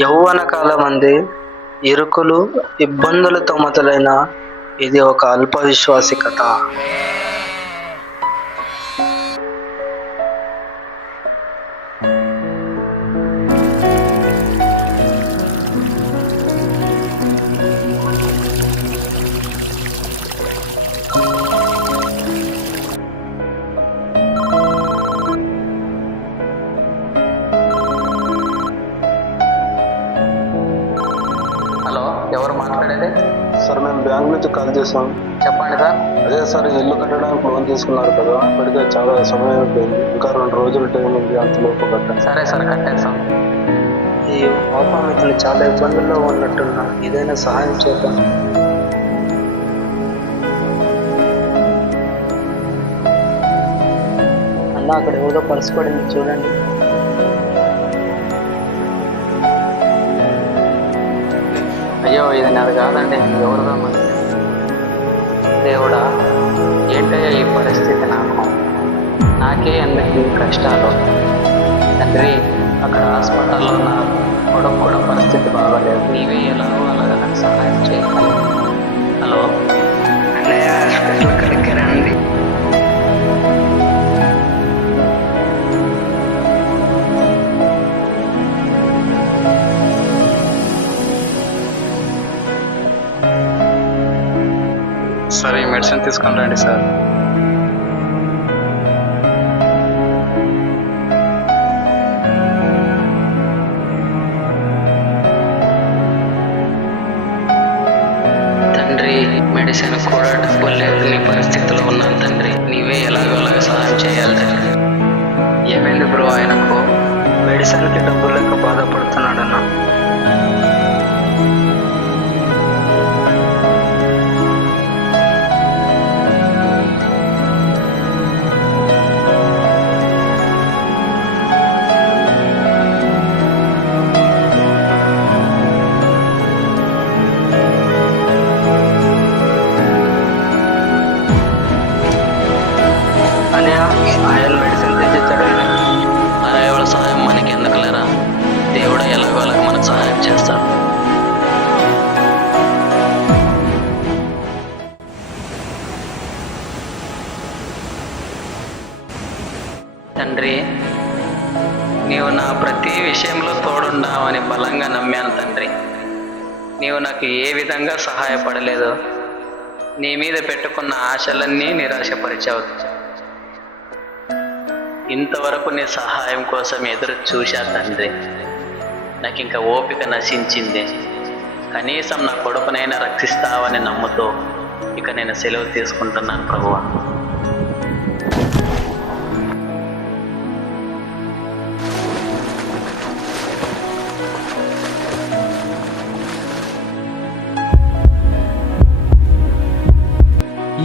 యౌవన కాలమందే ఇరుకులు, ఇబ్బందులతో మొదలైన ఇది ఒక అల్ప విశ్వాసి కథ. హలో, ఎవరు మాట్లాడేది? సార్ మేము బ్యాంక్ నుంచి కాల్ చేసాం. చెప్పండి సార్. అదే సార్, ఇల్లు కట్టడానికి లోన్ తీసుకున్నారు కదా, ఇప్పటికే చాలా సమయం అయిపోయింది. ఇంకా 2 రోజులు టైం ఉంది, అంతలోపు కట్టండి. సరే సార్, కట్టేస్తాం. ఈ పాపం ఇతను చాలా ఇబ్బందుల్లో ఉన్నట్టున్నా, ఏదైనా సహాయం చేద్దాం. అన్న, అక్కడ ఏదో పర్సు పడింది, చూడండి. అయ్యో, ఇది నాది కాదండి, ఎవరుగా మరి. దేవుడా, ఏంటయ్యా ఈ పరిస్థితి? నాకే ఎందుకు ఈ కష్టాలు? తండ్రి, అక్కడ హాస్పిటల్లో నా కొడుకు కూడా పరిస్థితి బాగాలేదు. నీవే ఎలాగో అలాగా నాకు సహాయం చేయాలి. హలో అన్నయ్య, హాస్పిటల్ కడికి రండి. సరే, మెడిసిన్ తీసుకొని రండి సార్. తండ్రి, మెడిసిన్ కూడా డబ్బులు లేదు, నీ పరిస్థితిలో ఉన్నాను తండ్రి, నీవే ఎలాగో అలాగా సహాయం చేయాలి తండ్రి. ఏమైంది బ్రో ఆయనకు? మెడిసిన్కి డబ్బులు లేక బాధపడుతున్నాడన్నా. ఆయన మెడిసిన్ తెచ్చిచ్చాడు. మన ఎవరి సహాయం మనకి ఎందుకు లేరా? దేవుడు ఎలాగో అలాగ మనకు సహాయం చేస్తాడు. తండ్రి, నీవు నా ప్రతి విషయంలో తోడున్నావని బలంగా నమ్మాను తండ్రి. నీవు నాకు ఏ విధంగా సహాయపడలేదు. నీ మీద పెట్టుకున్న ఆశలన్నీ నిరాశపరిచావు. ఇంతవరకు నీ సహాయం కోసం ఎదురు చూశా తండ్రి. నాకు ఇంకా ఓపిక నశించింది. కనీసం నా కొడుకునైనా రక్షిస్తావని నమ్ముతూ ఇక నేను సెలవు తీసుకుంటున్నాను ప్రభువా.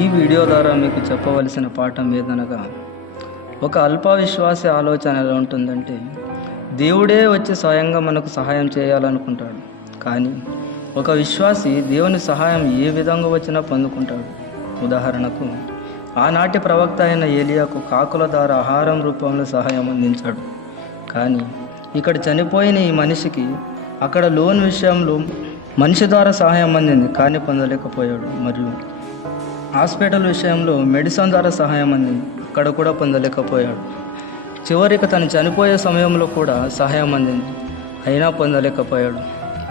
ఈ వీడియో ద్వారా మీకు చెప్పవలసిన పాఠం ఏదనగా, ఒక అల్ప విశ్వాసి ఆలోచన ఎలా ఉంటుందంటే, దేవుడే వచ్చి స్వయంగా మనకు సహాయం చేయాలనుకుంటాడు. కానీ ఒక విశ్వాసి దేవుని సహాయం ఏ విధంగా వచ్చినా పొందుకుంటాడు. ఉదాహరణకు, ఆనాటి ప్రవక్త అయిన ఏలియాకు కాకుల ద్వారా ఆహారం రూపంలో సహాయం అందించాడు. కానీ ఇక్కడ చనిపోయిన ఈ మనిషికి అక్కడ లోన్ విషయంలో మనిషి ద్వారా సహాయం అందింది, కానీ పొందలేకపోయాడు. మరియు హాస్పిటల్ విషయంలో మెడిసిన్ ద్వారా సహాయం అందింది, అక్కడ కూడా పొందలేకపోయాడు. చివరికి తను చనిపోయే సమయంలో కూడా సహాయం అందింది, అయినా పొందలేకపోయాడు.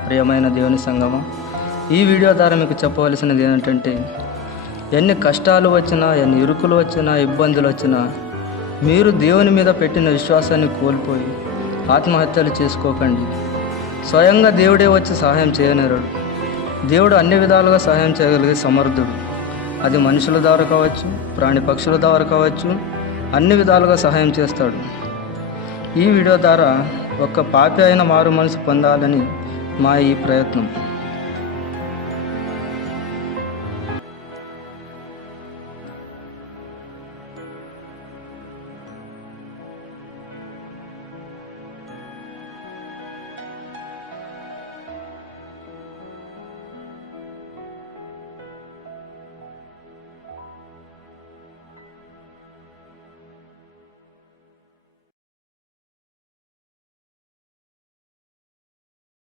ప్రియమైన దేవుని సంగమా, ఈ వీడియో ద్వారా మీకు చెప్పవలసినది ఏంటంటే, ఎన్ని కష్టాలు వచ్చినా, ఎన్ని ఇరుకులు వచ్చినా, ఇబ్బందులు వచ్చినా, మీరు దేవుని మీద పెట్టిన విశ్వాసాన్ని కోల్పోయి ఆత్మహత్యలు చేసుకోకండి. స్వయంగా దేవుడే వచ్చి సహాయం చేయనేరాడు. దేవుడు అన్ని విధాలుగా సహాయం చేయగలిగే సమర్థుడు. అది మనుషుల ద్వారా కావచ్చు, ప్రాణి పక్షుల ద్వారా కావచ్చు, అన్ని విధాలుగా సహాయం చేస్తాడు. ఈ వీడియో ద్వారా ఒక పాపి అయిన మారు మనసు పొందాలని మా ఈ ప్రయత్నం.